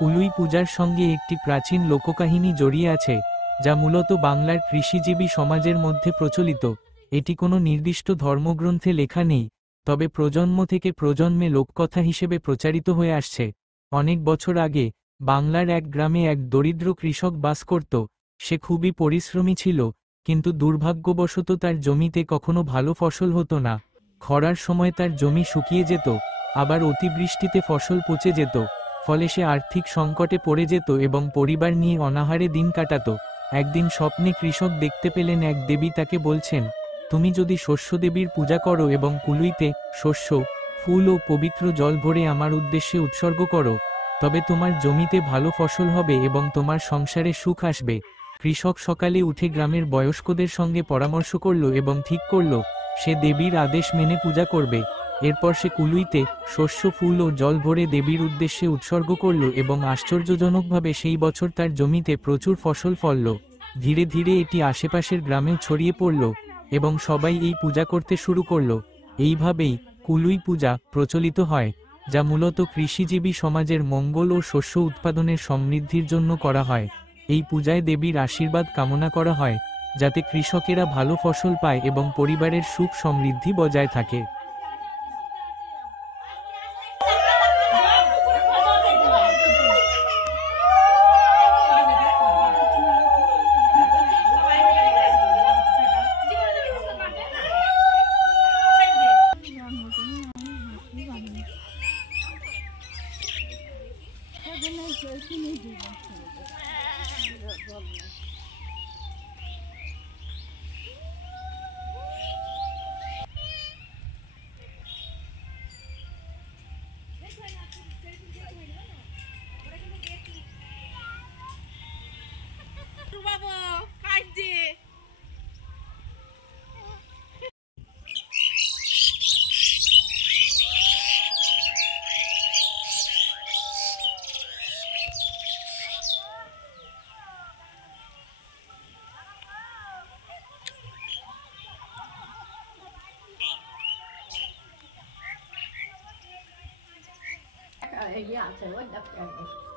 কুলুই পূজার সঙ্গে একটি প্রাচীন লোককাহিনী জড়িয়ে আছে, যা মূলত বাংলার কৃষিজীবী সমাজের মধ্যে প্রচলিত। এটি কোনো নির্দিষ্ট ধর্মগ্রন্থে লেখা নেই, তবে প্রজন্ম থেকে প্রজন্মে লোককথা হিসেবে প্রচারিত হয়ে আসছে। অনেক বছর আগে বাংলার এক গ্রামে এক দরিদ্র কৃষক বাস করত। সে খুবই পরিশ্রমী ছিল, কিন্তু দুর্ভাগ্যবশত তার জমিতে কখনো ভালো ফসল হতো না। খরার সময় তার জমি শুকিয়ে যেত, আবার অতিবৃষ্টিতে ফসল পচে যেত। ফলে সে আর্থিক সংকটে পড়ে যেত এবং পরিবার নিয়ে অনাহারে দিন কাটাত। একদিন স্বপ্নে কৃষক দেখতে পেলেন এক দেবী তাকে বলছেন, তুমি যদি শস্য দেবীর পূজা করো এবং কুলুইতে শস্য, ফুল ও পবিত্র জল ভরে আমার উদ্দেশ্যে উৎসর্গ করো, তবে তোমার জমিতে ভালো ফসল হবে এবং তোমার সংসারে সুখ আসবে। কৃষক সকালে উঠে গ্রামের বয়স্কদের সঙ্গে পরামর্শ করল এবং ঠিক করল সে দেবীর আদেশ মেনে পূজা করবে। এরপর সে কুলুইতে শস্য, ফুল ও জল ভরে দেবীর উদ্দেশ্যে উৎসর্গ করল এবং আশ্চর্যজনকভাবে সেই বছর তার জমিতে প্রচুর ফসল ফলল। ধীরে ধীরে এটি আশেপাশের গ্রামেও ছড়িয়ে পড়ল এবং সবাই এই পূজা করতে শুরু করল। এইভাবেই কুলুই পূজা প্রচলিত হয়, যা মূলত কৃষিজীবী সমাজের মঙ্গল ও শস্য উৎপাদনের সমৃদ্ধির জন্য করা হয়। এই পূজায় দেবীর আশীর্বাদ কামনা করা হয়, যাতে কৃষকেরা ভালো ফসল পায় এবং পরিবারের সুখ সমৃদ্ধি বজায় থাকে। Dạ, thì quên đập